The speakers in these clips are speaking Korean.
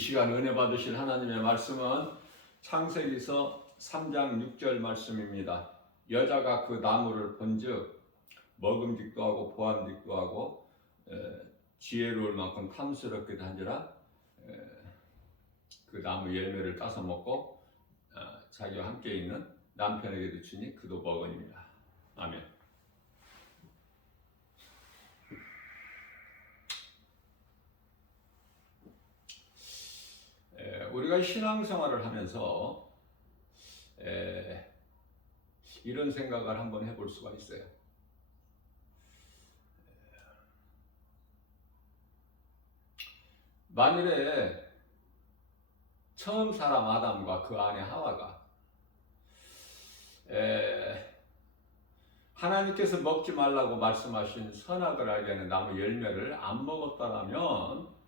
시간 은혜 받으실 하나님의 말씀은 창세기서 3장 6절 말씀입니다. 여자가 그 나무를 본즉 먹음직도 하고 보암직도 하고 지혜로울 만큼 탐스럽기도 한지라 그 나무 열매를 따서 먹고 자기와 함께 있는 남편에게도 주니 그도 먹으니라. 아멘. 우리가 신앙생활을 하면서 이런 생각을 한번 해볼 수가 있어요. 만일에 처음 사람 아담과 그 아내 하와가 하나님께서 먹지 말라고 말씀하신 선악을 알게 하는 나무 열매를 안 먹었다라면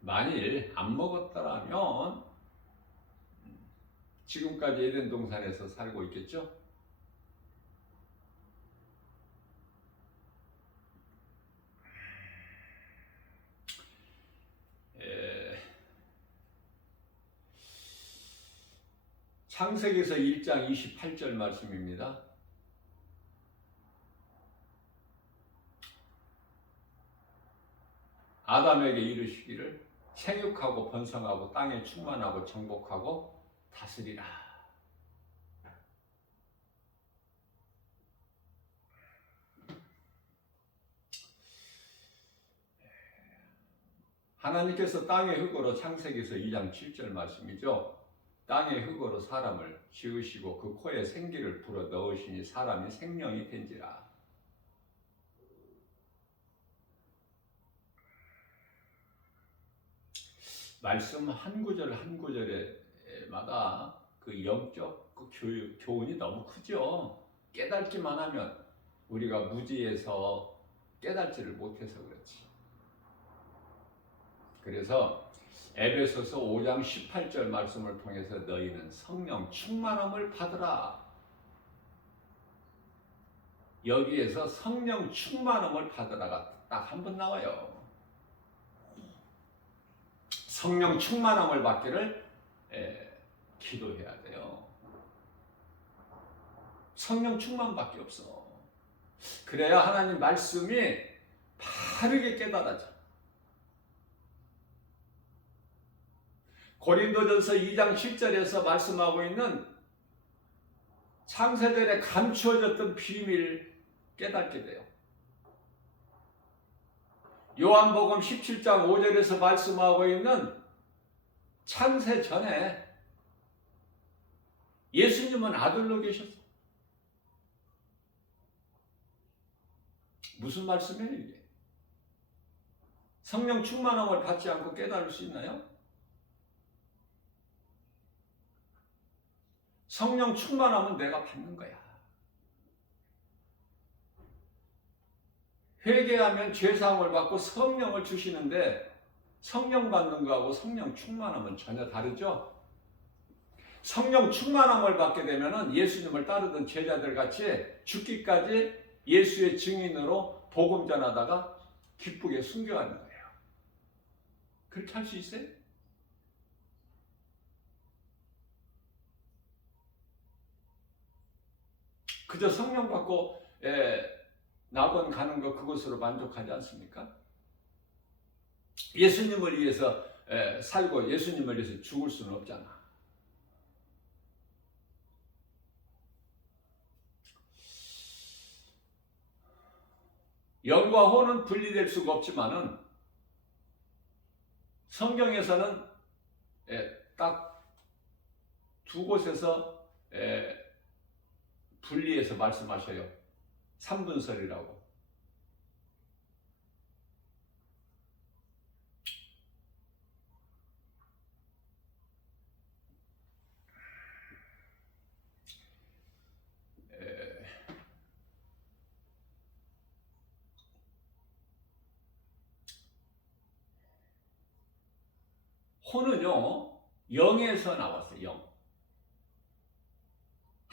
만일 안 먹었다라면 지금까지 에덴 동산에서 살고 있겠죠? 창세기에서 1장 28절 말씀입니다. 아담에게 이르시기를 생육하고 번성하고 땅에 충만하고 정복하고 다스리라. 하나님께서 땅의 흙으로 창세기에서 2장 7절 말씀이죠. 땅의 흙으로 사람을 지으시고 그 코에 생기를 불어 넣으시니 사람이 생명이 된지라. 말씀 한 구절 한 구절에마다 그 영적 그 교훈이 너무 크죠. 깨닫기만 하면 우리가 무지해서 깨닫지를 못해서 그렇지. 그래서 에베소서 5장 18절 말씀을 통해서 너희는 성령 충만함을 받으라. 여기에서 성령 충만함을 받으라가 딱 한 번 나와요. 성령 충만함을 받기를 기도해야 돼요. 성령 충만밖에 없어. 그래야 하나님 말씀이 바르게 깨달아져. 고린도전서 2장 7절에서 말씀하고 있는 창세전에 감추어졌던 비밀 깨닫게 돼요. 요한복음 17장 5절에서 말씀하고 있는 창세전에 예수님은 아들로 계셨어. 무슨 말씀이에요 이게? 성령 충만함을 받지 않고 깨달을 수 있나요? 성령 충만함은 내가 받는 거야. 회개하면 죄사함을 받고 성령을 주시는데 성령 받는 거하고 성령 충만함은 전혀 다르죠. 성령 충만함을 받게 되면 예수님을 따르던 제자들 같이 죽기까지 예수의 증인으로 복음 전하다가 기쁘게 순교하는 거예요. 그렇게 할 수 있어요? 그저 성령 받고 낙원 가는 거 그것으로 만족하지 않습니까? 예수님을 위해서 살고 예수님을 위해서 죽을 수는 없잖아. 영과 혼은 분리될 수가 없지만은 성경에서는 딱 두 곳에서 분리해서 말씀하셔요. 삼분설이라고. 혼은요, 영에서 나왔어요. 영.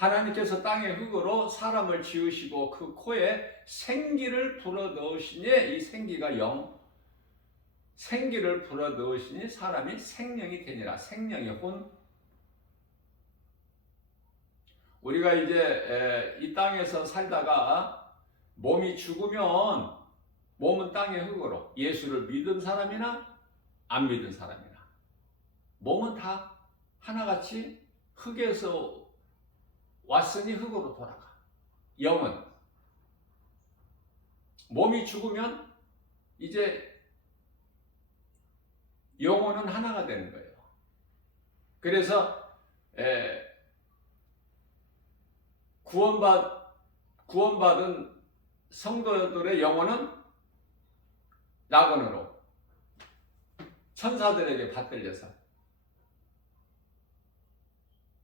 하나님께서 땅의 흙으로 사람을 지으시고 그 코에 생기를 불어넣으시니 이 생기가 생기를 불어넣으시니 사람이 생명이 되니라. 생명의 혼. 우리가 이제 이 땅에서 살다가 몸이 죽으면 몸은 땅의 흙으로, 예수를 믿은 사람이나 안 믿은 사람이나 몸은 다 하나같이 흙에서 왔으니 흙으로 돌아가. 영은 몸이 죽으면 이제 영혼은 하나가 되는 거예요. 그래서 구원받은 성도들의 영혼은 낙원으로 천사들에게 받들려서,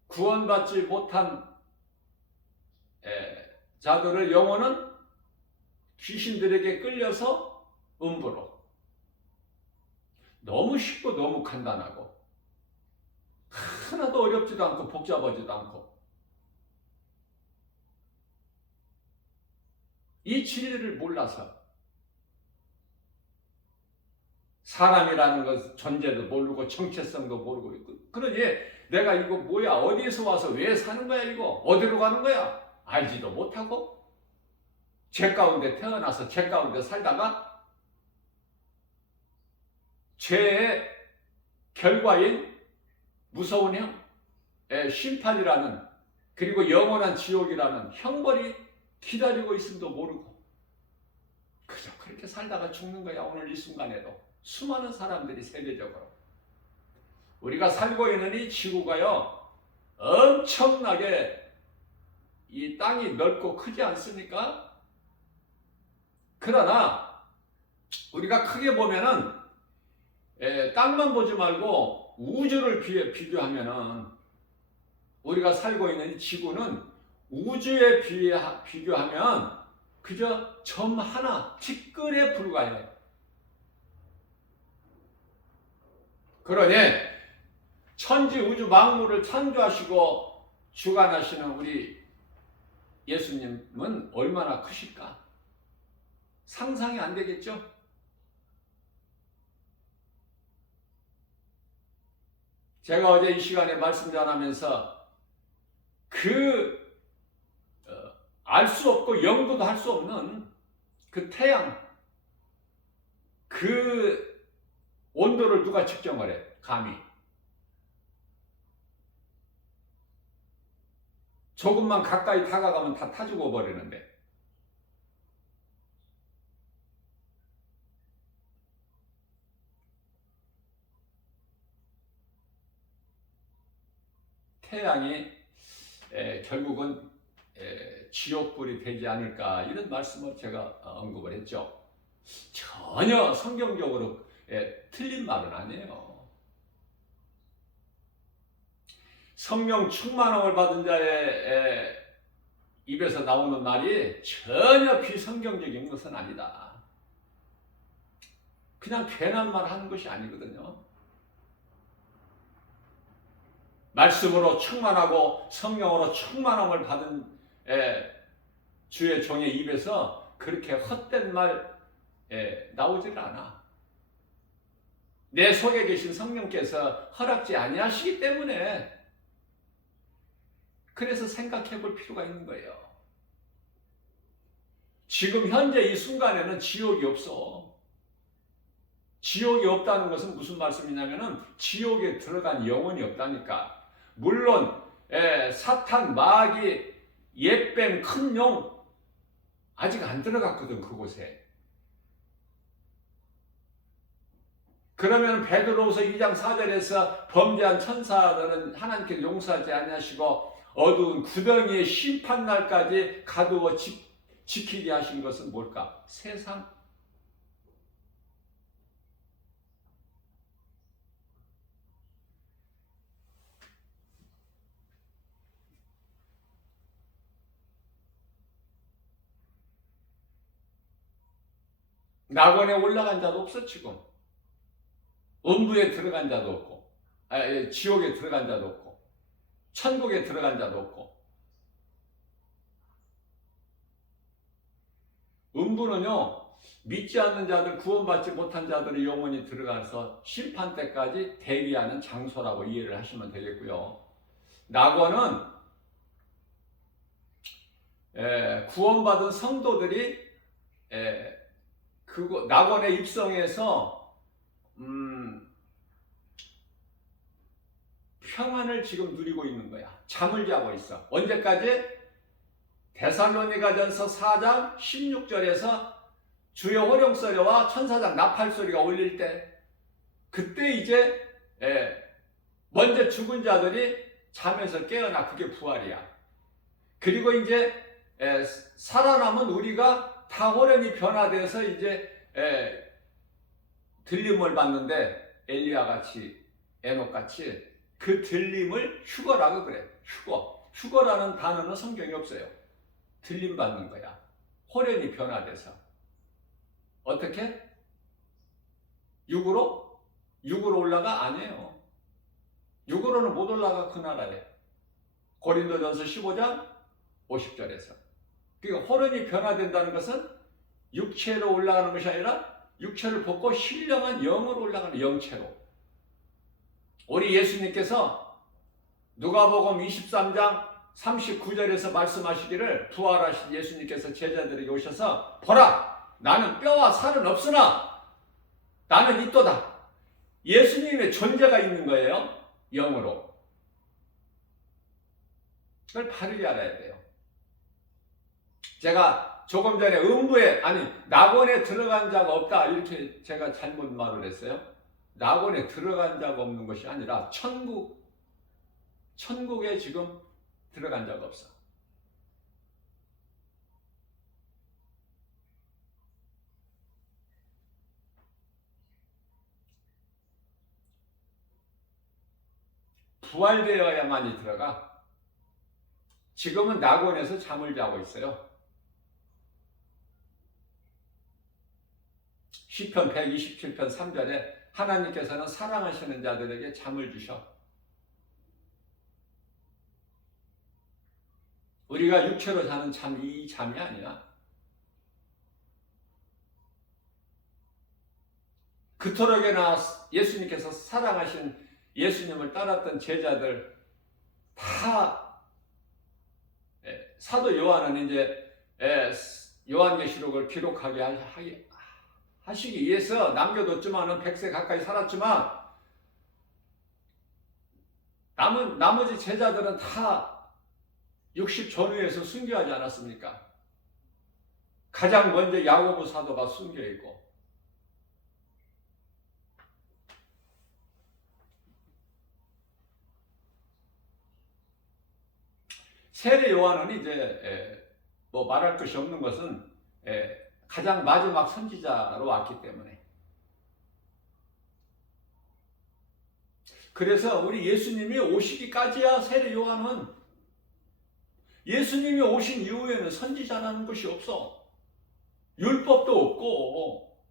구원받지 못한 자들의 영혼은 귀신들에게 끌려서 음부로. 너무 쉽고 너무 간단하고 하나도 어렵지도 않고 복잡하지도 않고, 이 진리를 몰라서 사람이라는 것 존재도 모르고 정체성도 모르고 있고, 그러니 내가 이거 뭐야, 어디서 와서 왜 사는 거야, 이거 어디로 가는 거야 알지도 못하고, 죄 가운데 태어나서 죄 가운데 살다가 죄의 결과인 무서운 심판이라는, 그리고 영원한 지옥이라는 형벌이 기다리고 있음도 모르고 그저 그렇게 살다가 죽는 거야. 오늘 이 순간에도 수많은 사람들이 세계적으로. 우리가 살고 있는 이 지구가요, 엄청나게 이 땅이 넓고 크지 않습니까? 그러나 우리가 크게 보면은 땅만 보지 말고 우주를 비교하면은, 우리가 살고 있는 이 지구는 우주에 비교하면 그저 점 하나, 티끌에 불과해요. 그러니 천지 우주 만물을 창조하시고 주관하시는 우리 예수님은 얼마나 크실까? 상상이 안 되겠죠? 제가 어제 이 시간에 말씀 전하면서 알 수 없고 연구도 할 수 없는 그 태양, 그 온도를 누가 측정을 해? 감히. 조금만 가까이 다가가면 다 타 죽어 버리는데. 태양이 결국은 지옥불이 되지 않을까, 이런 말씀을 제가 언급을 했죠. 전혀 성경적으로 틀린 말은 아니에요. 성령 충만함을 받은 자의 입에서 나오는 말이 전혀 비성경적인 것은 아니다. 그냥 괜한 말 하는 것이 아니거든요. 말씀으로 충만하고 성령으로 충만함을 받은 주의 종의 입에서 그렇게 헛된 말 나오질 않아. 내 속에 계신 성령께서 허락지 아니하시기 때문에, 그래서 생각해 볼 필요가 있는 거예요. 지금 현재 이 순간에는 지옥이 없어. 지옥이 없다는 것은 무슨 말씀이냐면은 지옥에 들어간 영혼이 없다니까. 물론 사탄, 마귀, 옛뱀, 큰 용 아직 안 들어갔거든, 그곳에. 그러면 베드로후서 2장 4절에서 범죄한 천사들은 하나님께서 용서하지 아니하시고 어두운 구덩이의 심판날까지 가두어 지키게 하신 것은 뭘까? 세상. 낙원에 올라간 자도 없어. 지금 음부에 들어간 자도 없고, 지옥에 들어간 자도 없고, 천국에 들어간 자도 없고, 음부는요, 믿지 않는 자들, 구원받지 못한 자들의 영혼이 들어가서 심판 때까지 대기하는 장소라고 이해를 하시면 되겠고요. 낙원은 구원받은 성도들이 낙원에 입성해서 평안을 지금 누리고 있는 거야. 잠을 자고 있어. 언제까지? 데살로니가전서 4장 16절에서 주의 호령소리와 천사장 나팔소리가 울릴 때, 그때 이제 먼저 죽은 자들이 잠에서 깨어나. 그게 부활이야. 그리고 이제 살아남은 우리가 다 호련히 변화돼서 이제 들림을 받는데, 엘리야 같이, 에녹 같이 그 들림을 휴거라고 그래. 휴거라는 단어는 성경에 없어요. 들림 받는 거야. 호련히 변화돼서. 어떻게? 육으로? 육으로 올라가? 아니에요. 육으로는 못 올라가. 그 나라에. 고린도전서 15장 50절에서. 그러니까 호련히 변화된다는 것은 육체로 올라가는 것이 아니라 육체를 벗고 신령한 영으로 올라가는, 영체로. 우리 예수님께서 누가복음 23장 39절에서 말씀하시기를, 부활하신 예수님께서 제자들에게 오셔서, 보라! 나는 뼈와 살은 없으나 나는 있도다. 예수님의 존재가 있는 거예요. 영으로. 그걸 바르게 알아야 돼요. 제가 조금 전에 낙원에 들어간 자가 없다, 이렇게 제가 잘못 말을 했어요. 낙원에 들어간 자가 없는 것이 아니라 천국에 지금 들어간 자가 없어. 부활되어야만이 들어가. 지금은 낙원에서 잠을 자고 있어요. 시편 127편 3절에 하나님께서는 사랑하시는 자들에게 잠을 주셔. 우리가 육체로 자는 잠, 이 잠이 아니야. 그토록이나 예수님께서 사랑하신, 예수님을 따랐던 제자들 다, 사도 요한은 이제 요한계시록을 기록하게 하시기 위해서 남겨뒀지만은 100세 가까이 살았지만, 나머지 제자들은 다 60 전후에서 순교하지 않았습니까? 가장 먼저 야고보 사도가 순교했고, 세례 요한은 이제 말할 것이 없는 것은 가장 마지막 선지자로 왔기 때문에. 그래서 우리 예수님이 오시기까지야 세례 요한은, 예수님이 오신 이후에는 선지자라는 것이 없어. 율법도 없고.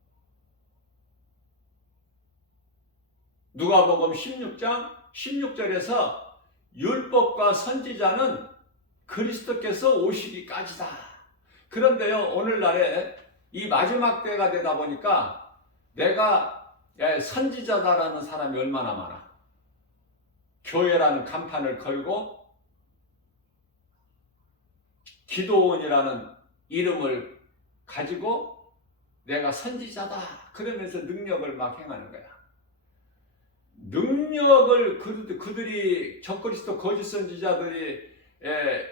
누가복음 16장 16절에서 율법과 선지자는 그리스도께서 오시기까지다. 그런데요, 오늘날에 이 마지막 때가 되다 보니까 내가 선지자다라는 사람이 얼마나 많아. 교회라는 간판을 걸고 기도원이라는 이름을 가지고 내가 선지자다 그러면서 능력을 막 행하는 거야. 능력을 그들이 적그리스도 거짓 선지자들이,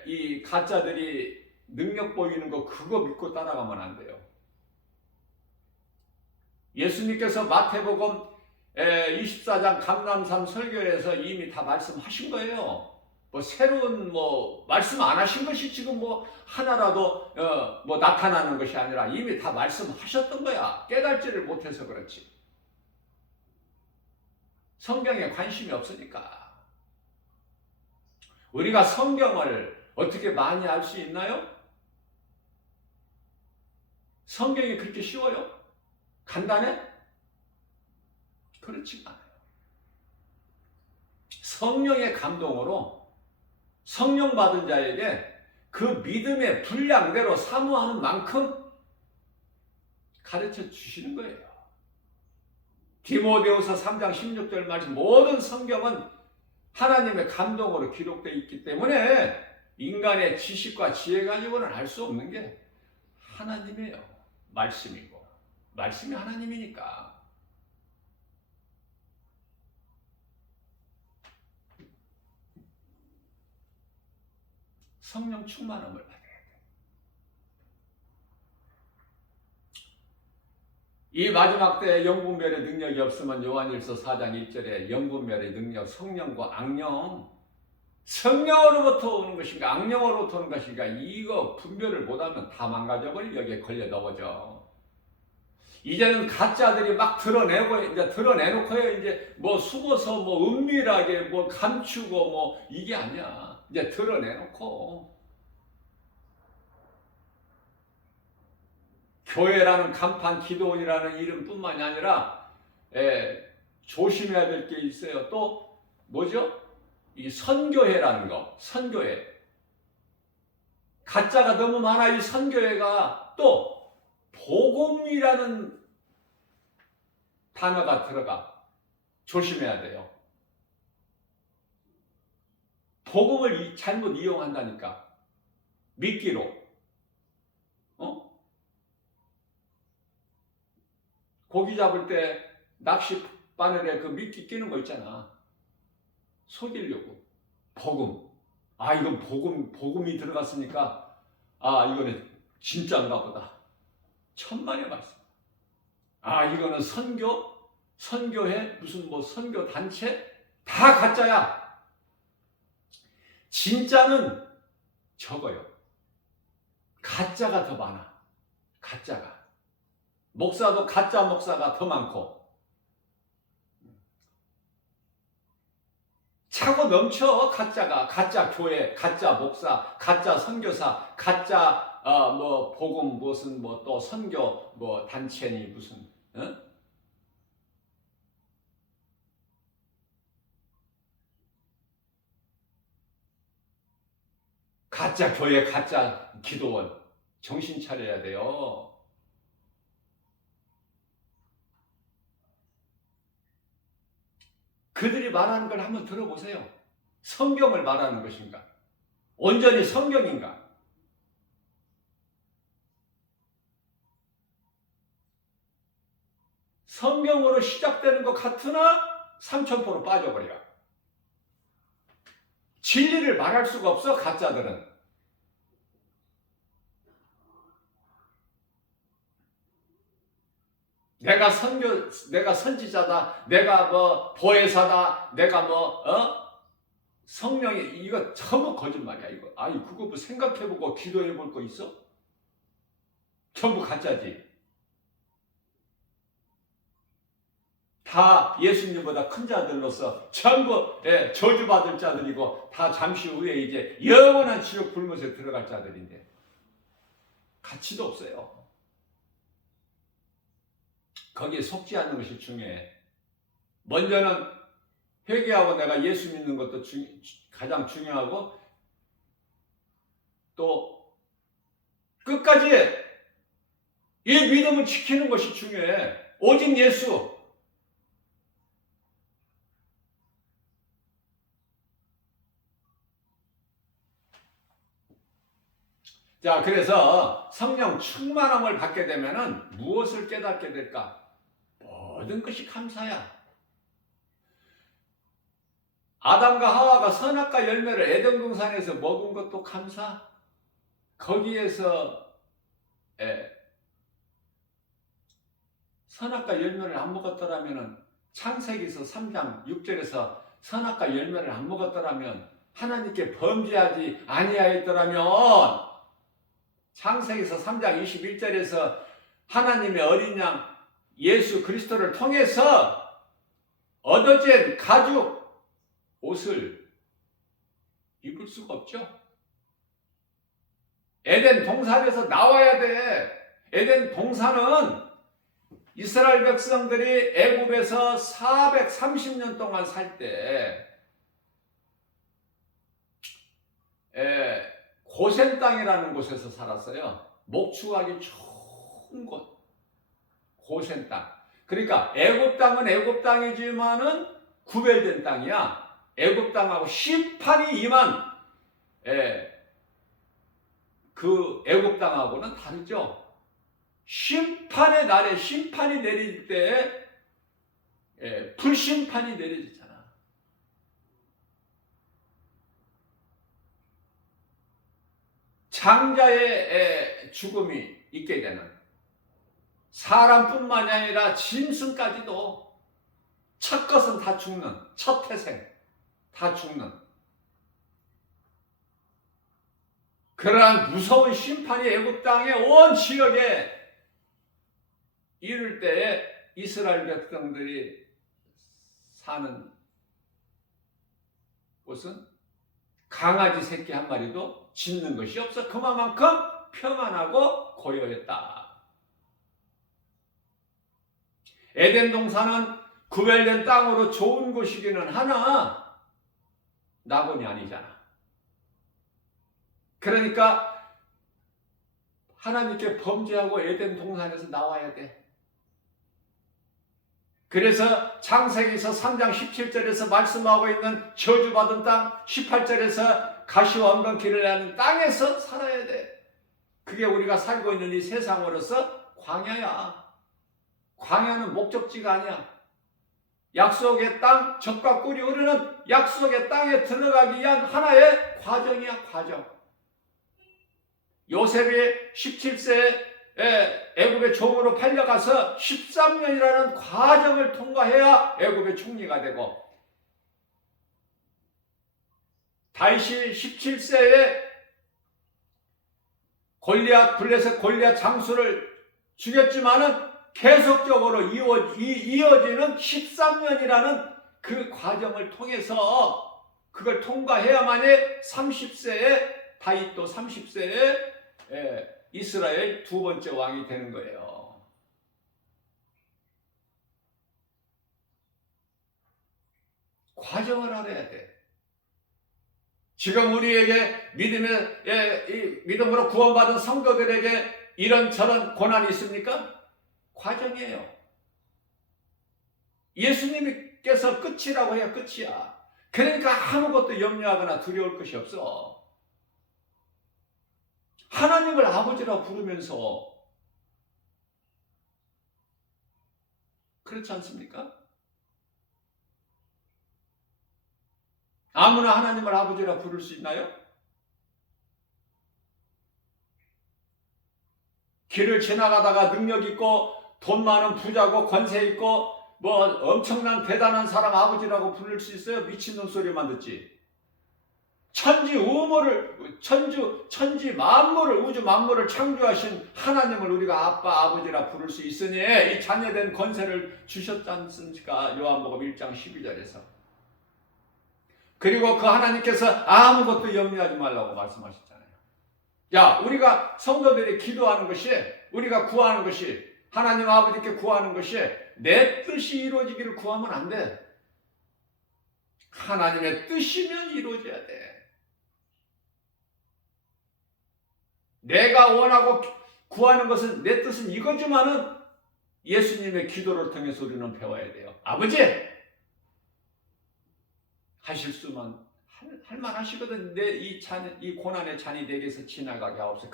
이 가짜들이 능력 보이는 거, 그거 믿고 따라가면 안 돼요. 예수님께서 마태복음 24장 감람산 설교에서 이미 다 말씀하신 거예요. 새로운 말씀 안 하신 것이 지금 하나라도 나타나는 것이 아니라 이미 다 말씀하셨던 거야. 깨달지를 못해서 그렇지. 성경에 관심이 없으니까. 우리가 성경을 어떻게 많이 알 수 있나요? 성경이 그렇게 쉬워요? 간단해? 그렇지 않아요. 성령의 감동으로 성령 받은 자에게 그 믿음의 분량대로 사모하는 만큼 가르쳐 주시는 거예요. 디모데후서 3장 16절 말씀, 모든 성경은 하나님의 감동으로 기록되어 있기 때문에 인간의 지식과 지혜 가지고는 알 수 없는 게 하나님이에요. 말씀이고. 말씀이 하나님이니까. 성령 충만함을 받아야 돼. 이 마지막 때에 영분별의 능력이 없으면 요한일서 4장 1절에 영분별의 능력, 성령과 악령, 성령으로부터 오는 것인가 악령으로부터 오는 것인가 이거 분별을 못하면 다 망가져버리고 여기에 걸려 넘어져. 이제는 가짜들이 막 드러내고 이제 드러내놓고요. 이제 뭐 숨어서 뭐 은밀하게 뭐 감추고 뭐 이게 아니야. 이제 드러내놓고 교회라는 간판 기도원이라는 이름뿐만이 아니라 조심해야 될 게 있어요. 또 뭐죠? 이 선교회라는 거, 선교회. 가짜가 너무 많아. 이 선교회가 또 복음이라는 단어가 들어가. 조심해야 돼요. 복음을 잘못 이용한다니까. 미끼로. 고기 잡을 때 낚시 바늘에 그 미끼 끼는 거 있잖아. 속이려고. 복음. 아, 이건 복음이 들어갔으니까, 아, 이거는 진짜인가 보다. 천만의 말씀. 아, 이거는 선교회, 무슨 뭐 선교 단체? 다 가짜야. 진짜는 적어요. 가짜가 더 많아. 가짜가. 목사도 가짜 목사가 더 많고. 차고 넘쳐. 가짜가. 가짜 교회, 가짜 목사, 가짜 선교사, 가짜 뭐 복음 무슨 뭐 또 선교 뭐 단체니 무슨 가짜 교회, 가짜 기도원. 정신 차려야 돼요. 그들이 말하는 걸 한번 들어보세요. 성경을 말하는 것인가? 온전히 성경인가? 성경으로 시작되는 것 같으나 삼천포로 빠져버려. 진리를 말할 수가 없어, 가짜들은. 내가 선지자다, 내가 뭐 보혜사다, 내가 뭐 성령이, 이거 전부 거짓말이야. 이거 아니 그거 뭐 생각해보고 기도해볼 거 있어? 전부 가짜지. 다 예수님보다 큰 자들로서 전부 저주받을 자들이고 다 잠시 후에 이제 영원한 지옥 불못에 들어갈 자들인데 가치도 없어요. 거기에 속지 않는 것이 중요해. 먼저는 회개하고 내가 예수 믿는 것도 가장 중요하고, 또 끝까지 이 믿음을 지키는 것이 중요해. 오직 예수. 자, 그래서 성령 충만함을 받게 되면은 무엇을 깨닫게 될까? 모든 것이 감사야. 아담과 하와가 선악과 열매를 에덴 동산에서 먹은 것도 감사. 거기에서 선악과 열매를 안 먹었더라면은, 창세기서 3장 6절에서 선악과 열매를 안 먹었더라면, 하나님께 범죄하지 아니하였더라면, 창세기서 3장 21절에서 하나님의 어린 양 예수 그리스도를 통해서 얻어진 가죽 옷을 입을 수가 없죠. 에덴 동산에서 나와야 돼. 에덴 동산은 이스라엘 백성들이 애굽에서 430년 동안 살 때 고센 땅이라는 곳에서 살았어요. 목축하기 좋은 곳. 고센 땅. 그러니까 애굽 땅은 애굽 땅이지만은 구별된 땅이야. 애굽 땅하고 심판이 임한 그 애굽 땅하고는 다르죠. 심판의 날에 심판이 내릴 때 불심판이 내려지잖아. 장자의 죽음이 있게 되는, 사람뿐만이 아니라 짐승까지도 첫 것은 다 죽는, 첫 태생 다 죽는 그러한 무서운 심판이 애굽 땅의 온 지역에 이를 때에 이스라엘 백성들이 사는 곳은 강아지 새끼 한 마리도 짖는 것이 없어. 그만큼 평안하고 고요했다. 에덴 동산은 구별된 땅으로 좋은 곳이기는 하나 낙원이 아니잖아. 그러니까 하나님께 범죄하고 에덴 동산에서 나와야 돼. 그래서 창세기서 3장 17절에서 말씀하고 있는 저주받은 땅, 18절에서 가시와 엉겅퀴를 내는 땅에서 살아야 돼. 그게 우리가 살고 있는 이 세상으로서 광야야. 광야는 목적지가 아니야. 약속의 땅, 젖과 꿀이 흐르는 약속의 땅에 들어가기 위한 하나의 과정이야, 과정. 요셉이 17세에 애굽의 종으로 팔려가서 13년이라는 과정을 통과해야 애굽의 총리가 되고, 다윗이 17세에 블레셋 골리앗 장수를 죽였지만은 계속적으로 이어지는 13년이라는 그 과정을 통해서 그걸 통과해야만이 30세에 다윗도 30세에 이스라엘 두 번째 왕이 되는 거예요. 과정을 알아야 돼. 지금 우리에게 믿음으로 구원받은 성도들에게 이런저런 고난이 있습니까? 과정이에요. 예수님께서 끝이라고 해야 끝이야. 그러니까 아무것도 염려하거나 두려울 것이 없어. 하나님을 아버지라 부르면서, 그렇지 않습니까? 아무나 하나님을 아버지라 부를 수 있나요? 길을 지나가다가 능력 있고 돈 많은 부자고 권세 있고 뭐 엄청난 대단한 사람 아버지라고 부를 수 있어요? 미친놈 소리만 듣지. 천지 만물을, 우주 만물을 창조하신 하나님을 우리가 아빠, 아버지라 부를 수 있으니 이 자녀된 권세를 주셨지 않습니까? 요한복음 1장 12절에서. 그리고 그 하나님께서 아무것도 염려하지 말라고 말씀하셨잖아요. 야, 우리가 성도들이 기도하는 것이, 우리가 구하는 것이, 하나님 아버지께 구하는 것이 내 뜻이 이루어지기를 구하면 안 돼. 하나님의 뜻이면 이루어져야 돼. 내가 원하고 구하는 것은, 내 뜻은 이거지만은 예수님의 기도를 통해서 우리는 배워야 돼요. 아버지! 하실 수만, 할만 하시거든. 내 이 고난의 잔이 내게서 지나가게 하옵소서.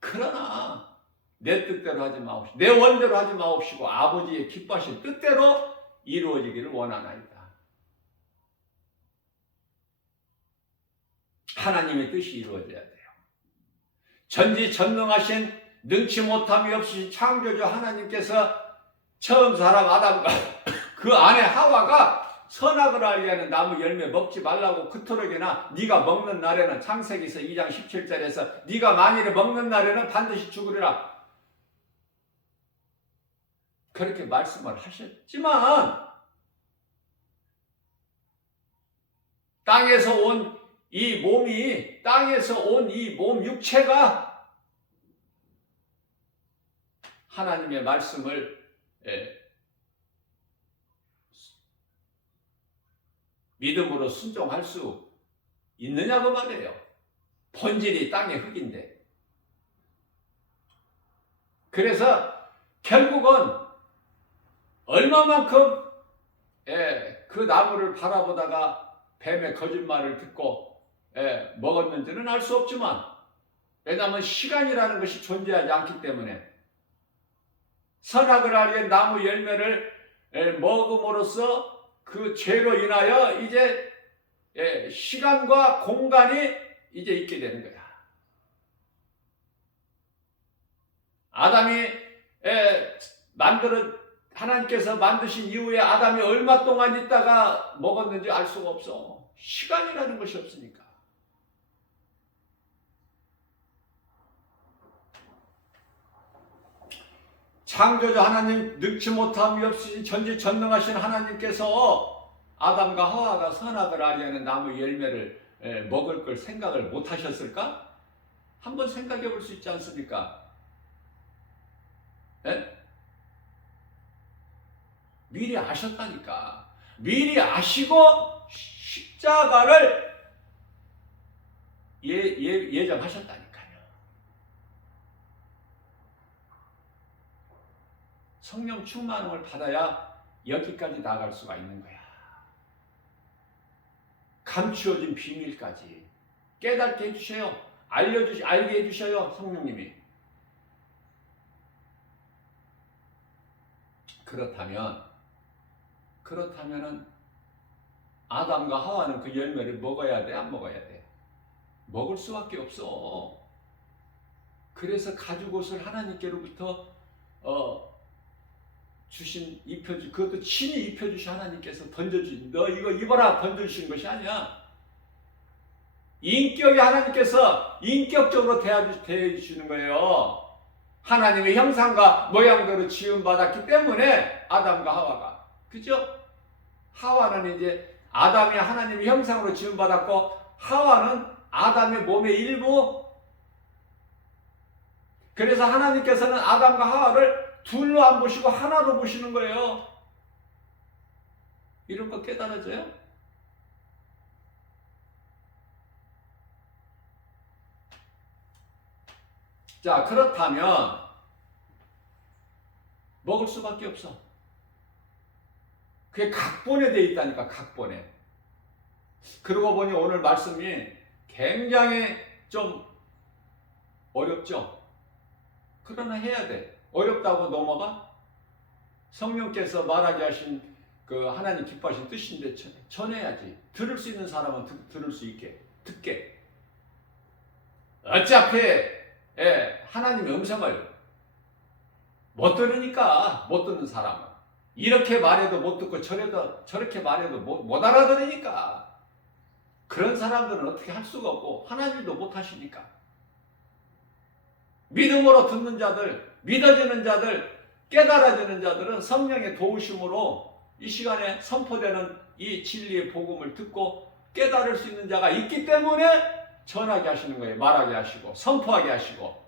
그러나 내 뜻대로 하지 마옵시고, 내 원대로 하지 마옵시고, 아버지의 기뻐하신 뜻대로 이루어지기를 원하나이다. 하나님의 뜻이 이루어져야 돼요. 전지전능하신 능치 못함이 없이 창조주 하나님께서 처음 사람 아담과 그 아내 하와가 선악을 알게 하는 나무 열매 먹지 말라고 그토록이나 네가 먹는 날에는, 창세기서 2장 17절에서 네가 만일에 먹는 날에는 반드시 죽으리라 그렇게 말씀을 하셨지만, 땅에서 온 이 몸이, 땅에서 온 이 몸 육체가 하나님의 말씀을 믿음으로 순종할 수 있느냐고 말이에요. 본질이 땅의 흙인데. 그래서 결국은 얼마만큼 그 나무를 바라보다가 뱀의 거짓말을 듣고 먹었는지는 알 수 없지만, 왜냐하면 시간이라는 것이 존재하지 않기 때문에 선악을 알게 나무 열매를 먹음으로써 그 죄로 인하여 이제 시간과 공간이 이제 있게 되는 거야. 아담이 하나님께서 만드신 이후에 아담이 얼마 동안 있다가 먹었는지 알 수가 없어. 시간이라는 것이 없으니까. 창조주 하나님, 능치 못함이 없으신 전지전능하신 하나님께서 아담과 하와가 선악을 알려는 나무 열매를 먹을 걸 생각을 못 하셨을까? 한번 생각해 볼 수 있지 않습니까? 미리 아셨다니까. 미리 아시고 십자가를 예정하셨다니까요. 성령 충만함을 받아야 여기까지 나아갈 수가 있는 거야. 감추어진 비밀까지 깨닫게 해주셔요. 알게 해주셔요. 성령님이. 그렇다면은 아담과 하와는 그 열매를 먹어야 돼, 안 먹어야 돼? 먹을 수밖에 없어. 그래서 가죽옷을 하나님께로부터 주신 그것도 친히 입혀주신 하나님께서 던져주신, 너 이거 입어라 던져주신 것이 아니야. 인격이 하나님께서 인격적으로 대해주시는 거예요. 하나님의 형상과 모양대로 지음받았기 때문에 아담과 하와가, 그죠? 하와는 이제 아담이 하나님의 형상으로 지음받았고 하와는 아담의 몸의 일부. 그래서 하나님께서는 아담과 하와를 둘로 안 보시고 하나로 보시는 거예요. 이런 거 깨달아져요? 자, 그렇다면 먹을 수밖에 없어. 그게 각본에 돼 있다니까, 각본에. 그러고 보니 오늘 말씀이 굉장히 좀 어렵죠? 그러나 해야 돼. 어렵다고 넘어가? 성령께서 말하게 하신 그 하나님 기뻐하신 뜻인데 전해야지. 들을 수 있는 사람은 들을 수 있게, 듣게. 어차피 하나님의 음성을 못 들으니까, 못 듣는 사람은 이렇게 말해도 못 듣고 저렇게 말해도 못 알아들으니까 그런 사람들은 어떻게 할 수가 없고 하나님도 못 하시니까. 믿음으로 듣는 자들, 믿어지는 자들, 깨달아지는 자들은 성령의 도우심으로 이 시간에 선포되는 이 진리의 복음을 듣고 깨달을 수 있는 자가 있기 때문에 전하게 하시는 거예요. 말하게 하시고 선포하게 하시고.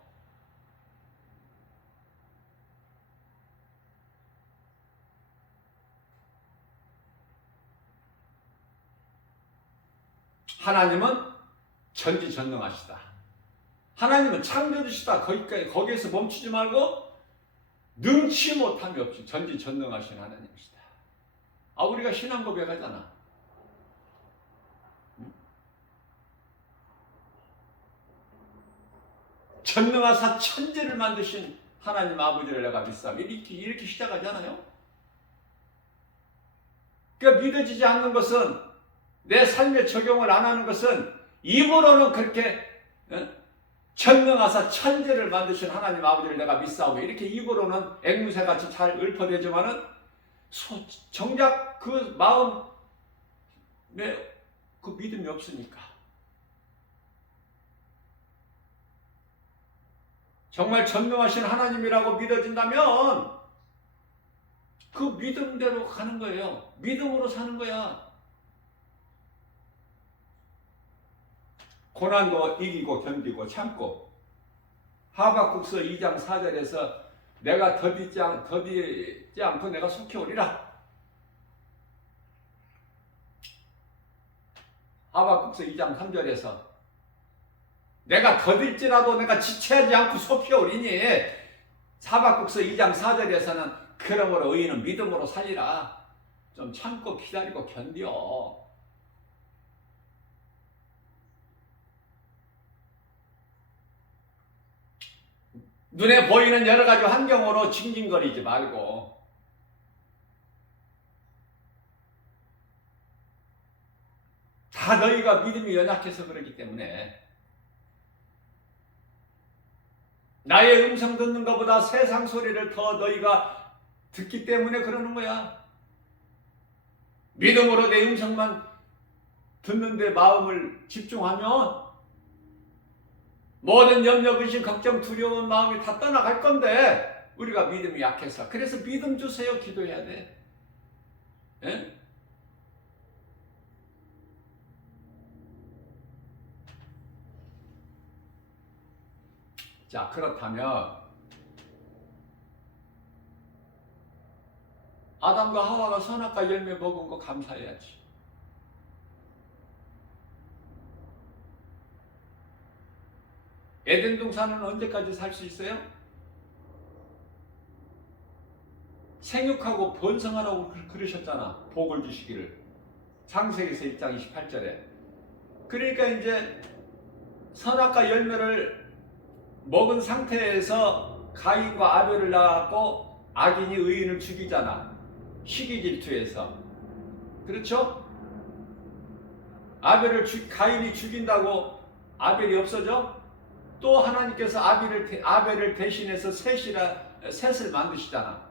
하나님은 전지전능하시다. 하나님은 창조주시다. 거기에서 멈추지 말고 능치 못함이 없이 전지전능하신 하나님이시다. 우리가 신앙 고백하잖아. 전능하사 천지를 만드신 하나님 아버지를 내가 믿사오니 이렇게 시작하잖아요. 그러니까 믿어지지 않는 것은, 내 삶에 적용을 안 하는 것은 입으로는 그렇게 전능하사 천지를 만드신 하나님 아버지를 내가 믿사오니 이렇게 입으로는 앵무새같이 잘 읊어대지만은 정작 그 마음에 그 믿음이 없으니까. 정말 전능하신 하나님이라고 믿어진다면 그 믿음대로 가는 거예요. 믿음으로 사는 거야. 고난도 이기고 견디고 참고. 하박국서 2장 4절에서 내가 더디지 않고 내가 속히 오리라. 하박국서 2장 3절에서 내가 더딜지라도 내가 지체하지 않고 속히 오리니 사박국서 2장 4절에서는 그러므로 의인은 믿음으로 살리라. 좀 참고 기다리고 견뎌. 눈에 보이는 여러 가지 환경으로 징징거리지 말고 다 너희가 믿음이 연약해서 그러기 때문에 나의 음성 듣는 것보다 세상 소리를 더 너희가 듣기 때문에 그러는 거야. 믿음으로 내 음성만 듣는데 마음을 집중하면 모든 염려, 근심, 걱정, 두려운 마음이 다 떠나갈 건데 우리가 믿음이 약해서. 그래서 믿음 주세요 기도해야 돼. 예? 자, 그렇다면 아담과 하와가 선악과 열매 먹은 거 감사해야지. 에덴 동산은 언제까지 살 수 있어요? 생육하고 번성하라고 그러셨잖아. 복을 주시기를. 창세기서 1장 28절에. 그러니까 이제 선악과 열매를 먹은 상태에서 가인과 아벨을 낳았고 악인이 의인을 죽이잖아. 시기 질투에서. 그렇죠? 가인이 죽인다고 아벨이 없어져? 또 하나님께서 아벨을 대신해서 셋을 만드시잖아.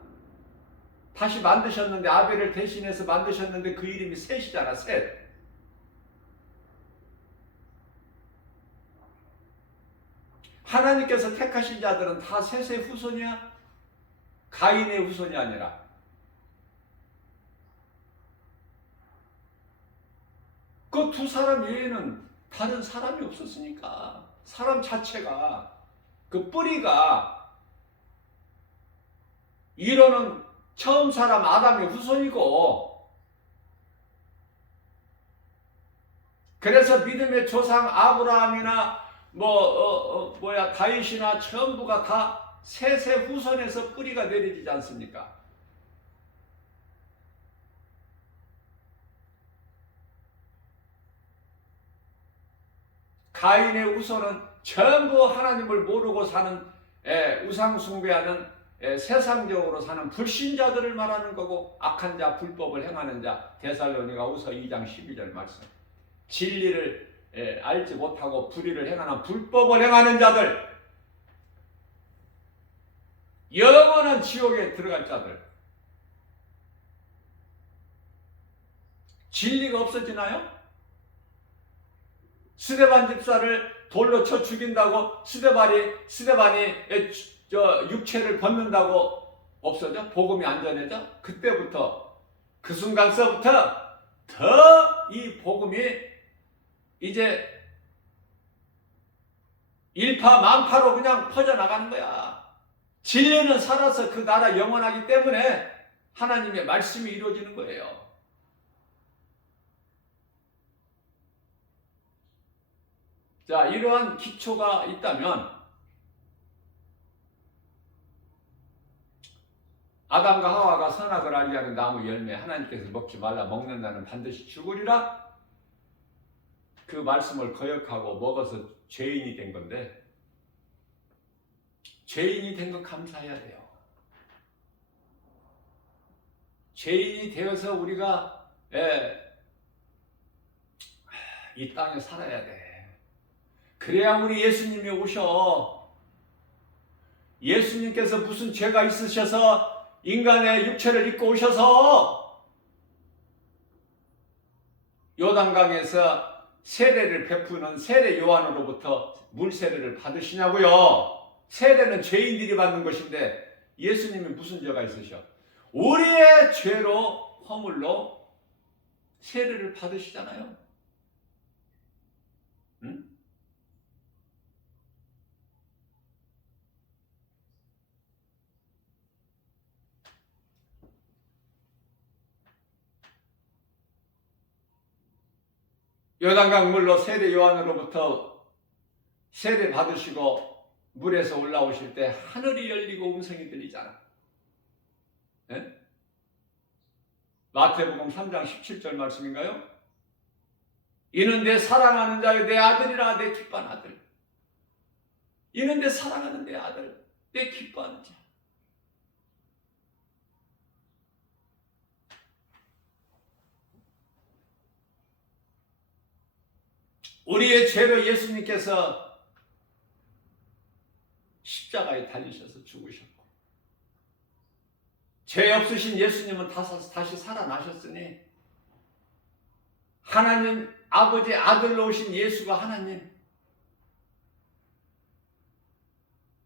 다시 만드셨는데 아벨을 대신해서 만드셨는데 그 이름이 셋이잖아. 셋. 하나님께서 택하신 자들은 다 셋의 후손이야? 가인의 후손이 아니라. 그 두 사람 외에는 다른 사람이 없었으니까. 사람 자체가, 그 뿌리가 이론은 처음 사람 아담의 후손이고, 그래서 믿음의 조상 아브라함이나 다윗이나 전부가 다 셋의 후손에서 뿌리가 내려지지 않습니까? 가인의 후손은 전부 하나님을 모르고 사는 우상 숭배하는 세상적으로 사는 불신자들을 말하는 거고, 악한 자, 불법을 행하는 자. 데살로니가후서 2장 12절 말씀. 진리를 알지 못하고 불의를 행하는 불법을 행하는 자들, 영원한 지옥에 들어갈 자들. 진리가 없어지나요? 스데반 집사를 돌로 쳐 죽인다고 스데반이 육체를 벗는다고 없어져? 복음이 안 전해져? 그때부터, 그 순간서부터 더 이 복음이 이제 일파만파로 그냥 퍼져나가는 거야. 진리는 살아서 그 나라 영원하기 때문에 하나님의 말씀이 이루어지는 거예요. 자, 이러한 기초가 있다면 아담과 하와가 선악을 알게 하는 나무 열매 하나님께서 먹지 말라, 먹는 자는 반드시 죽으리라, 그 말씀을 거역하고 먹어서 죄인이 된 건데, 죄인이 된 거 감사해야 돼요. 죄인이 되어서 우리가 이 땅에 살아야 돼. 그래야 우리 예수님이 오셔. 예수님께서 무슨 죄가 있으셔서 인간의 육체를 입고 오셔서 요단강에서 세례를 베푸는 세례 요한으로부터 물 세례를 받으시냐고요. 세례는 죄인들이 받는 것인데 예수님이 무슨 죄가 있으셔? 우리의 죄로 허물로 세례를 받으시잖아요. 응? 요단강 물로 세례 요한으로부터 세례 받으시고 물에서 올라오실 때 하늘이 열리고 음성이 들리잖아. 네? 마태복음 3장 17절 말씀인가요? 이는 내 사랑하는 자여 내 아들이라 내 기뻐하는 아들. 이는 내 사랑하는 내 아들, 내 기뻐하는 자. 우리의 죄로 예수님께서 십자가에 달리셔서 죽으셨고, 죄 없으신 예수님은 다시 살아나셨으니, 하나님 아버지 아들로 오신 예수가 하나님,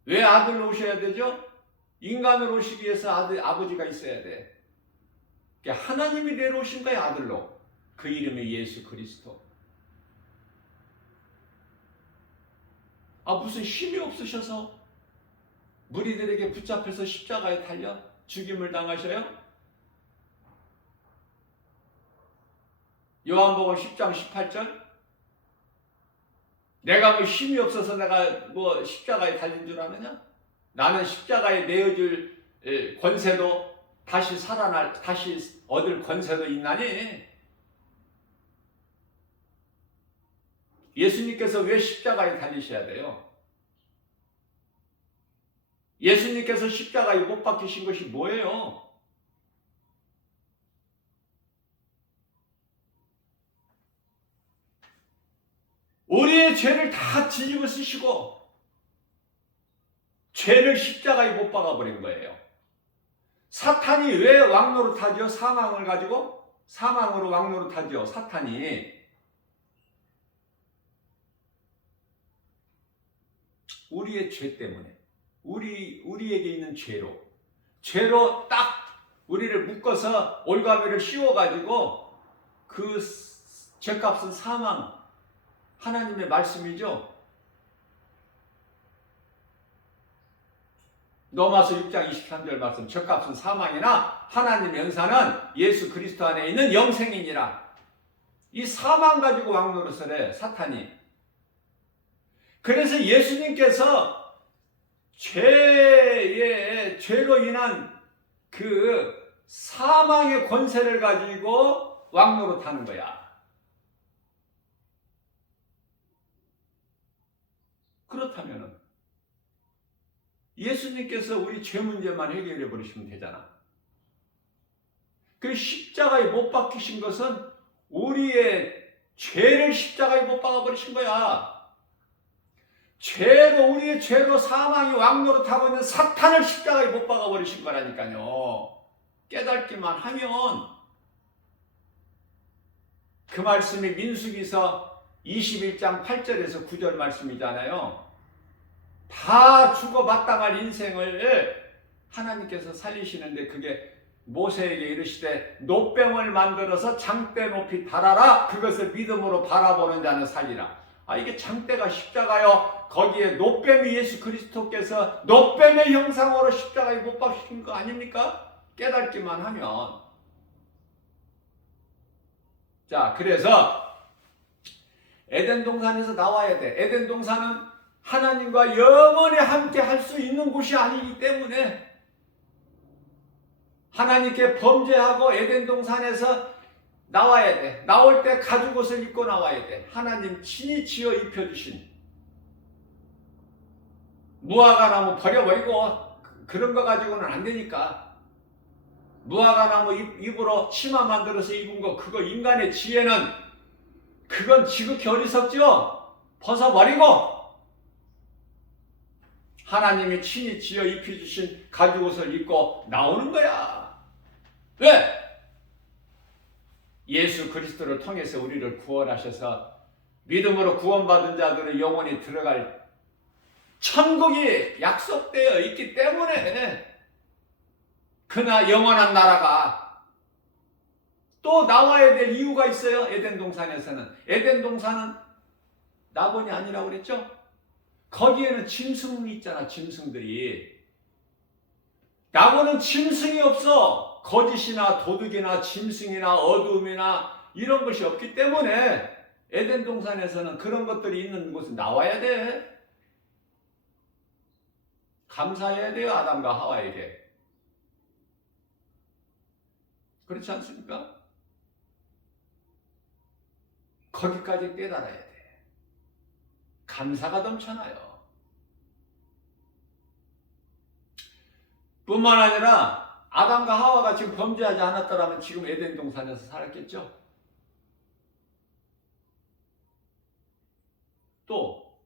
왜 아들로 오셔야 되죠? 인간으로 오시기 위해서 아버지가 있어야 돼. 하나님이 내려오신 거야, 아들로. 그 이름이 예수 그리스도. 무슨 힘이 없으셔서 무리들에게 붙잡혀서 십자가에 달려 죽임을 당하셔요? 요한복음 10장 18절, 내가 뭐 힘이 없어서 내가 뭐 십자가에 달린 줄 아느냐? 나는 십자가에 내어줄 권세도 다시 얻을 권세도 있나니? 예수님께서 왜 십자가에 달리셔야 돼요? 예수님께서 십자가에 못 박히신 것이 뭐예요? 우리의 죄를 다 뒤집어 쓰시고 죄를 십자가에 못 박아버린 거예요. 사탄이 왜 왕노릇하죠? 사망을 가지고 사망으로 왕노릇하죠. 사탄이 우리의 죄 때문에, 우리에게 있는 죄로 딱 우리를 묶어서 올가미를 씌워가지고 그 죄값은 사망, 하나님의 말씀이죠. 로마서 6장 23절 말씀, 죄값은 사망이나 하나님의 은사는 예수 그리스도 안에 있는 영생이니라. 이 사망 가지고 왕노릇을 해, 사탄이. 그래서 예수님께서 죄로 인한 그 사망의 권세를 가지고 왕노릇하는 거야. 그렇다면 예수님께서 우리 죄 문제만 해결해 버리시면 되잖아. 그 십자가에 못 박히신 것은 우리의 죄를 십자가에 못 박아 버리신 거야. 우리의 죄로 사망이 왕노릇하고 있는 사탄을 십자가에 못 박아 버리신 거라니까요. 깨닫기만 하면. 그 말씀이 민수기서 21장 8절에서 9절 말씀이잖아요. 다 죽어 마땅할 인생을 하나님께서 살리시는데, 그게 모세에게 이르시되 노뱀을 만들어서 장대 높이 달아라. 그것을 믿음으로 바라보는 자는 살리라. 이게 장대가 십자가요. 거기에 노뱀이 예수 그리스도께서 노뱀의 형상으로 십자가에 못 박히신 거 아닙니까? 깨닫기만 하면. 자, 그래서 에덴 동산에서 나와야 돼. 에덴 동산은 하나님과 영원히 함께 할 수 있는 곳이 아니기 때문에 하나님께 범죄하고 에덴 동산에서 나와야 돼. 나올 때 가죽옷을 입고 나와야 돼. 하나님 친히 지어 입혀주신 무화과나무 버려버리고 그런 거 가지고는 안 되니까. 무화과나무 잎으로 치마 만들어서 입은 거, 그거 인간의 지혜는 그건 지극히 어리석죠. 벗어버리고 하나님이 친히 지어 입혀주신 가죽옷을 입고 나오는 거야. 왜? 예수 그리스도를 통해서 우리를 구원하셔서 믿음으로 구원받은 자들은 영원히 들어갈 천국이 약속되어 있기 때문에 그나 영원한 나라가 또 나와야 될 이유가 있어요. 에덴 동산에서는. 에덴 동산은 낙원이 아니라고 그랬죠? 거기에는 짐승이 있잖아. 짐승들이. 낙원은 짐승이 없어. 거짓이나 도둑이나 짐승이나 어두움이나 이런 것이 없기 때문에 에덴 동산에서는 그런 것들이 있는 곳은 나와야 돼. 감사해야 돼요. 아담과 하와에게. 그렇지 않습니까? 거기까지 깨달아야 돼. 감사가 넘쳐나요. 뿐만 아니라 아담과 하와가 지금 범죄하지 않았더라면 지금 에덴 동산에서 살았겠죠. 또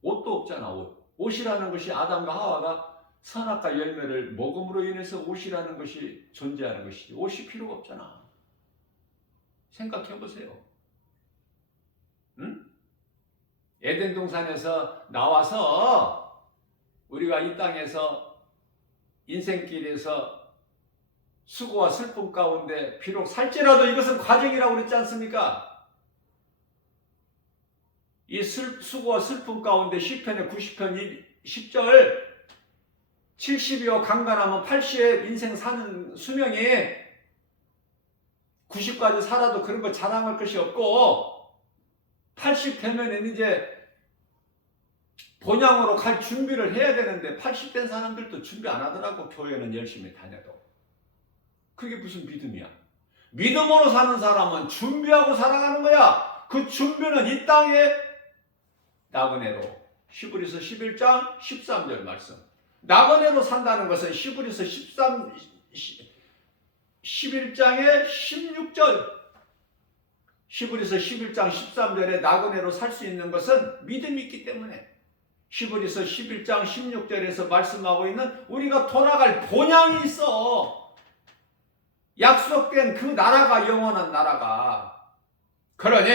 옷도 없잖아. 옷이라는 것이 아담과 하와가 선악과 열매를 먹음으로 인해서 옷이라는 것이 존재하는 것이지 옷이 필요가 없잖아. 생각해 보세요. 응? 에덴 동산에서 나와서 우리가 이 땅에서 인생길에서 수고와 슬픔 가운데 비록 살지라도 이것은 과정이라고 그랬지 않습니까? 이 수고와 슬픔 가운데 시편의 90편 10절 70이요 강간하면 80의 인생 사는 수명이 90까지 살아도 그런 거 자랑할 것이 없고 80 되면 이제 본향으로 갈 준비를 해야 되는데 80 된 사람들도 준비 안 하더라고. 교회는 열심히 다녀도. 그게 무슨 믿음이야? 믿음으로 사는 사람은 준비하고 살아가는 거야. 그 준비는 이 땅에 나그네로 히브리서 11장 13절 말씀. 나그네로 산다는 것은 히브리서 11장의 16절 히브리서 11장 13절에 나그네로 살 수 있는 것은 믿음이 있기 때문에 히브리서 11장 16절에서 말씀하고 있는 우리가 돌아갈 본향이 있어. 약속된 그 나라가 영원한 나라가. 그러니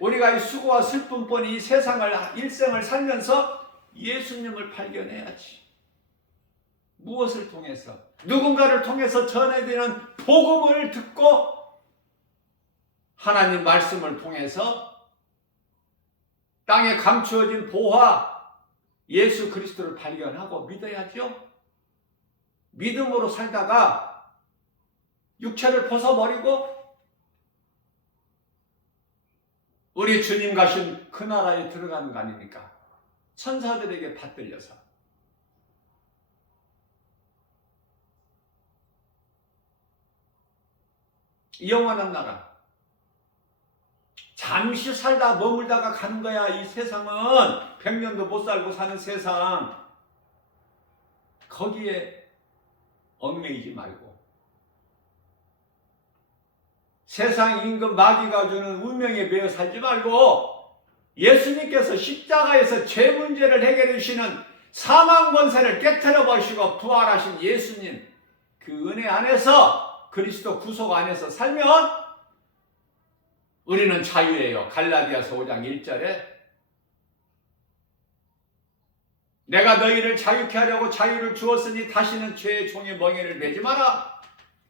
우리가 이 수고와 슬픔뿐 이 세상을 일생을 살면서 예수님을 발견해야지. 무엇을 통해서? 누군가를 통해서 전해지는 복음을 듣고 하나님 말씀을 통해서 땅에 감추어진 보화 예수 그리스도를 발견하고 믿어야죠. 믿음으로 살다가 육체를 벗어버리고 우리 주님 가신 그 나라에 들어가는 거 아닙니까? 천사들에게 받들려서. 영원한 나라. 잠시 살다 머물다가 가는 거야. 이 세상은 100년도 못 살고 사는 세상. 거기에 얽매이지 말고 세상 임금 마귀가 주는 운명에 매여 살지 말고 예수님께서 십자가에서 죄 문제를 해결해 주시는 사망 권세를 깨트려 버리시고 부활하신 예수님 그 은혜 안에서 그리스도 구속 안에서 살면 우리는 자유예요. 갈라디아서 5장 1절에 내가 너희를 자유케 하려고 자유를 주었으니 다시는 죄의 종의 멍에를 매지 마라.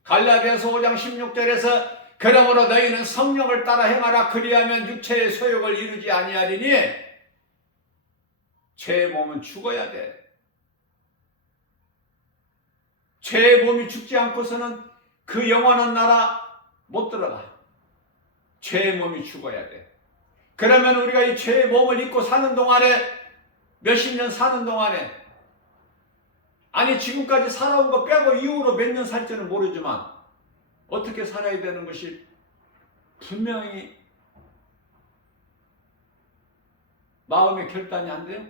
갈라디아서 5장 16절에서 그러므로 너희는 성령을 따라 행하라. 그리하면 육체의 소욕을 이루지 아니하리니 죄의 몸은 죽어야 돼. 죄의 몸이 죽지 않고서는 그 영원한 나라 못 들어가. 죄의 몸이 죽어야 돼. 그러면 우리가 이 죄의 몸을 입고 사는 동안에 몇십 년 사는 동안에 아니 지금까지 살아온 거 빼고 이후로 몇 년 살지는 모르지만 어떻게 살아야 되는 것이 분명히 마음의 결단이 안 돼요?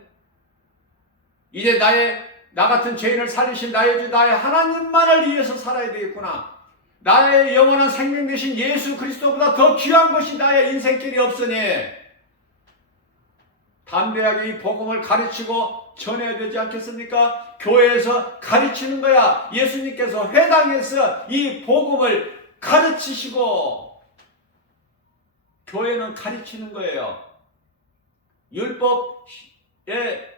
이제 나 같은 죄인을 살리신 나의 주 나의 하나님만을 위해서 살아야 되겠구나. 나의 영원한 생명 되신 예수 그리스도보다 더 귀한 것이 나의 인생길이 없으니 담대하게 이 복음을 가르치고 전해야 되지 않겠습니까? 교회에서 가르치는 거야. 예수님께서 회당에서 이 복음을 가르치시고 교회는 가르치는 거예요. 율법의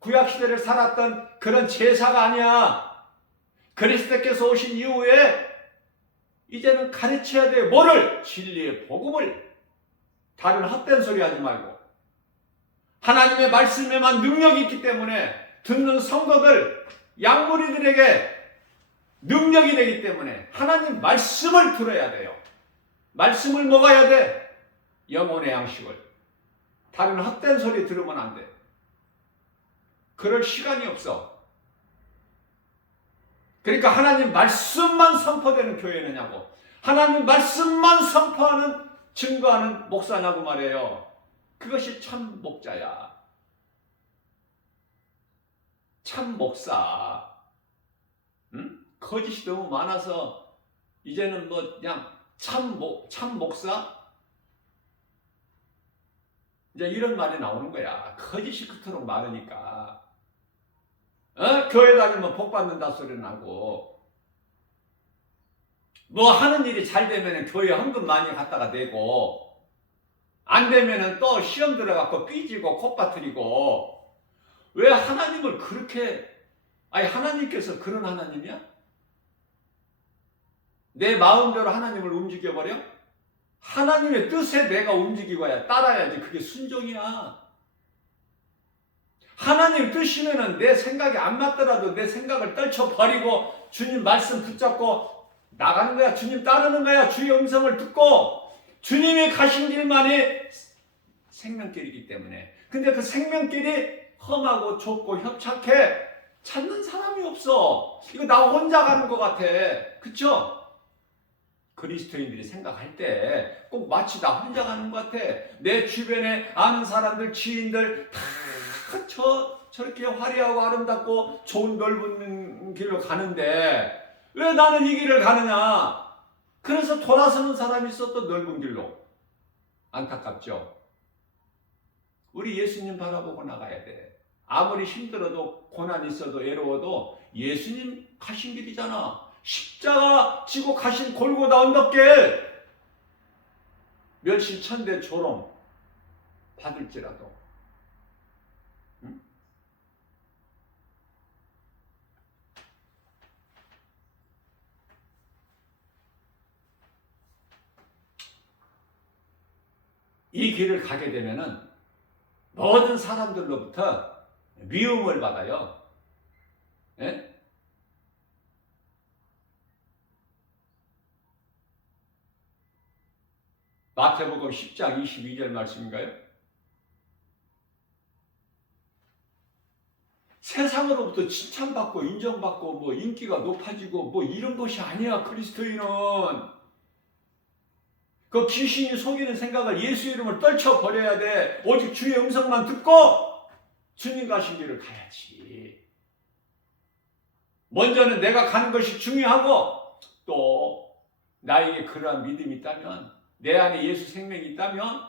구약시대를 살았던 그런 제사가 아니야. 그리스도께서 오신 이후에 이제는 가르쳐야 돼. 뭐를? 진리의 복음을. 다른 헛된 소리 하지 말고 하나님의 말씀에만 능력이 있기 때문에 듣는 성도들, 양무리들에게 능력이 되기 때문에 하나님 말씀을 들어야 돼요. 말씀을 먹어야 돼. 영혼의 양식을. 다른 헛된 소리 들으면 안 돼. 그럴 시간이 없어. 그러니까 하나님 말씀만 선포되는 교회느냐고. 하나님 말씀만 선포하는 증거하는 목사냐고 말이에요. 그것이 참 목자야. 참 목사. 응? 거짓이 너무 많아서 이제는 뭐 그냥 참 목사? 이제 이런 말이 나오는 거야. 거짓이 그토록 많으니까. 교회 다니면 복 받는다 소리 나고, 뭐 하는 일이 잘 되면 교회 헌금 많이 갖다가 내고, 안 되면 또 시험 들어갖고 삐지고 콧바트리고. 왜 하나님을 그렇게, 아니 하나님께서 그런 하나님이야? 내 마음대로 하나님을 움직여버려? 하나님의 뜻에 내가 움직이고야 따라야지. 그게 순종이야. 하나님 뜻이면은 내 생각이 안 맞더라도 내 생각을 떨쳐버리고 주님 말씀 붙잡고 나가는 거야. 주님 따르는 거야. 주의 음성을 듣고. 주님이 가신 길만이 생명길이기 때문에. 근데 그 생명길이 험하고 좁고 협착해. 찾는 사람이 없어. 이거 나 혼자 가는 것 같아. 그쵸? 그리스도인들이 생각할 때 꼭 마치 나 혼자 가는 것 같아. 내 주변에 아는 사람들, 지인들 다 저렇게 화려하고 아름답고 좋은 넓은 길로 가는데 왜 나는 이 길을 가느냐? 그래서 돌아서는 사람이 있어. 또 넓은 길로. 안타깝죠? 우리 예수님 바라보고 나가야 돼. 아무리 힘들어도 고난이 있어도 외로워도 예수님 가신 길이잖아. 십자가 지고 가신 골고다 언덕길. 멸시천대 조롱 받을지라도. 응? 이 길을 가게 되면은 모든 사람들로부터 미움을 받아요. 예? 마태복음 10장 22절 말씀인가요? 세상으로부터 칭찬받고 인정받고 뭐 인기가 높아지고 뭐 이런 것이 아니야. 그리스도인은 그 귀신이 속이는 생각을 예수 이름을 떨쳐버려야 돼. 오직 주의 음성만 듣고 주님 가신 길을 가야지. 먼저는 내가 가는 것이 중요하고, 또 나에게 그러한 믿음이 있다면, 내 안에 예수 생명이 있다면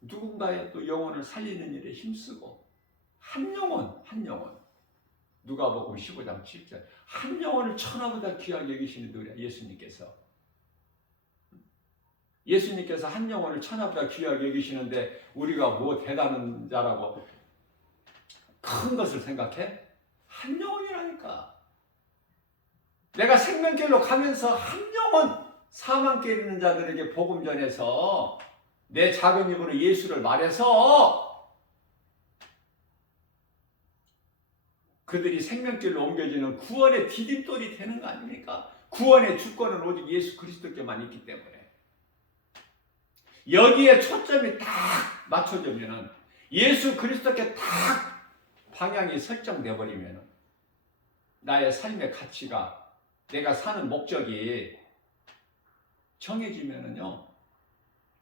누군가의 또 영혼을 살리는 일에 힘쓰고, 한 영혼 누가복음 15장 7절 한 영혼을 천하보다 귀하게 여기시는 누구야? 예수님께서 한 영혼을 천하보다 귀하게 여기시는데 우리가 뭐 대단한 자라고 큰 것을 생각해? 한 영혼이라니까. 내가 생명길로 가면서 한 영혼 사망길 있는 자들에게 복음 전해서 내 작은 입으로 예수를 말해서 그들이 생명길로 옮겨지는 구원의 디딤돌이 되는 거 아닙니까? 구원의 주권은 오직 예수 그리스도께만 있기 때문에 여기에 초점이 딱 맞춰지면, 예수 그리스도께 딱 방향이 설정돼 버리면 나의 삶의 가치가, 내가 사는 목적이 정해지면은요,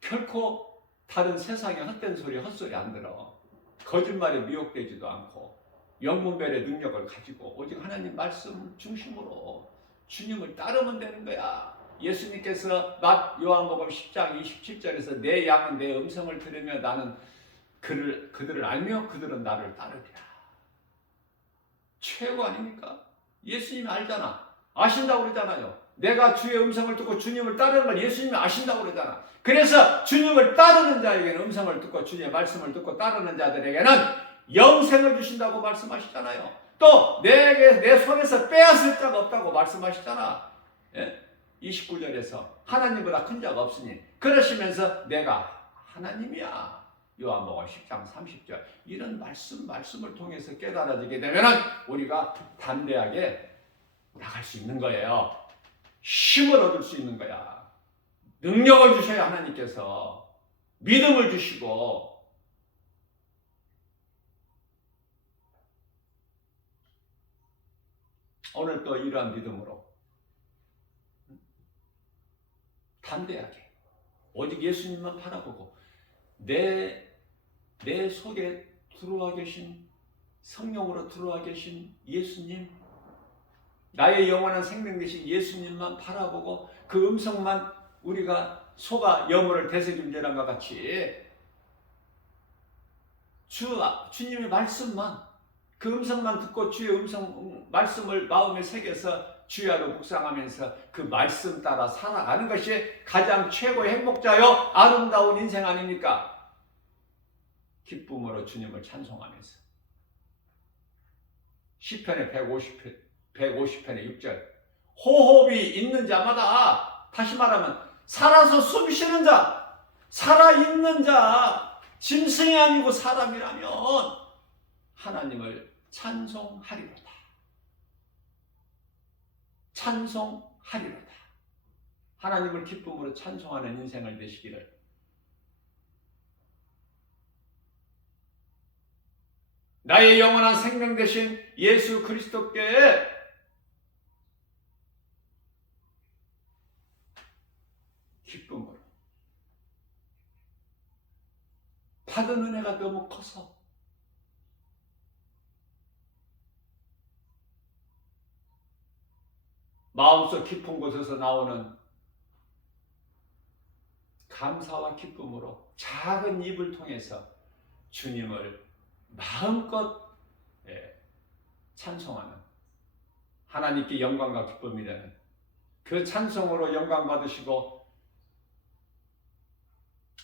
결코 다른 세상의 헛된 소리, 헛소리 안 들어. 거짓말에 미혹되지도 않고 영문별의 능력을 가지고 오직 하나님 말씀 중심으로 주님을 따르면 되는 거야. 예수님께서 요한복음 10장 27절에서 내 양은 내 음성을 들으며 나는 그들을 알며 그들은 나를 따르리라. 최고 아닙니까? 예수님이 알잖아. 아신다고 그러잖아요. 내가 주의 음성을 듣고 주님을 따르는 걸 예수님이 아신다고 그러잖아. 그래서 주님을 따르는 자에게는, 음성을 듣고 주님의 말씀을 듣고 따르는 자들에게는 영생을 주신다고 말씀하시잖아요. 또 내 손에서 빼앗을 자가 없다고 말씀하시잖아. 예? 29절에서 하나님보다 큰 자가 없으니 그러시면서 내가 하나님이야. 요한복음 10장 30절 이런 말씀을 통해서 깨달아지게 되면 우리가 담대하게 나갈 수 있는 거예요. 힘을 얻을 수 있는 거야. 능력을 주셔야 하나님께서 믿음을 주시고, 오늘 또 이러한 믿음으로 담대하게 오직 예수님만 바라보고 내 속에 들어와 계신 성령으로 들어와 계신 예수님, 나의 영원한 생명 되신 예수님만 바라보고 그 음성만 우리가 소가 여물을 되새김질한과 같이 주님의 말씀만, 그 음성만 듣고 주의 말씀을 마음에 새겨서 주야로 묵상하면서 그 말씀 따라 살아가는 것이 가장 최고의 행복자요 아름다운 인생 아닙니까? 기쁨으로 주님을 찬송하면서 시편의 150편의 6절 호흡이 있는 자마다, 다시 말하면 살아서 숨 쉬는 자, 살아있는 자, 짐승이 아니고 사람이라면 하나님을 찬송하리로다. 찬송하리로다. 하나님을 기쁨으로 찬송하는 인생을 되시기를 나의 영원한 생명 되신 예수 그리스도께 기쁨으로 받은 은혜가 너무 커서 마음속 깊은 곳에서 나오는 감사와 기쁨으로 작은 입을 통해서 주님을 마음껏 찬송하는, 하나님께 영광과 기쁨이 되는 그 찬송으로 영광 받으시고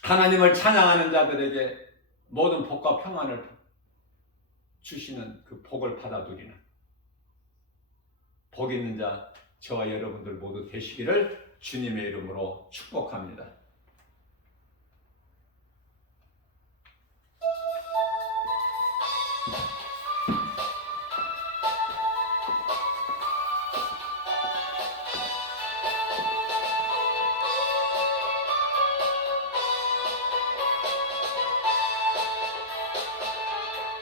하나님을 찬양하는 자들에게 모든 복과 평안을 주시는 그 복을 받아 누리는 복 있는 자 저와 여러분들 모두 되시기를 주님의 이름으로 축복합니다.